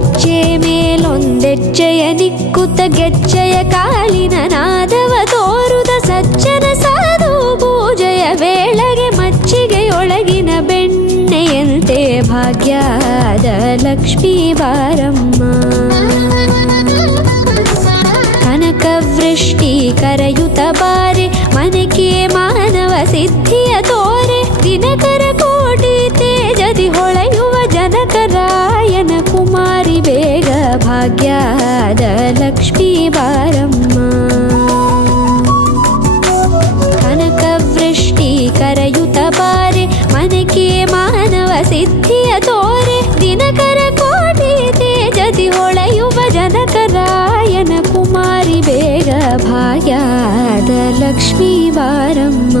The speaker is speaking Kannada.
ಹೆಜ್ಜೆ ಮೇಲೊಂದೆಜ್ಜೆಯ ನಿಕ್ಕುತ್ತ ಗೆಜ್ಜೆಯ ಕಾಲಿನ ನಾದವ ತೋರುದ ಸಜ್ಜನ ಸಾಧು ಪೂಜೆಯ ವೇಳೆಗೆ ಮಚ್ಚಿಗೆಯೊಳಗಿನ ಬೆಣ್ಣೆಯಂತೆ ಭಾಗ್ಯದ ಲಕ್ಷ್ಮೀ ಬಾರಮ್ಮ. ಕನಕವೃಷ್ಟಿ ಕರೆಯುತ್ತ ಬಾರೆ ಮನಕೆ ಮಾನವ ಸಿದ್ಧಿಯ ತೋರೆ ದಿನಕರ ಕೋಟಿ ತೇಜದಿ ಹೊಳೆಯುವ ಜನಕರಾಯನ ಕುಮಾರಿ ಬೇಗ ಭಾಗ್ಯದ ಲಕ್ಷ್ಮೀ ಬಾರಮ್ಮ. ಕನಕವೃಷ್ಟಿ ಕರೆಯುತ್ತ ಬಾರೆ ಮನಕೆ ಮಾನವ ಸಿದ್ಧಿಯ ತೋರೆ ದಿನಕರ ಕೋಟಿ ತೇಜದಿ ಹೊಳೆಯುವ ಜನಕರಾಯನ ಕುಮಾರಿ ಬೇಗ ಭಾಗ್ಯದ ಲಕ್ಷ್ಮೀ ಬಾರಮ್ಮ.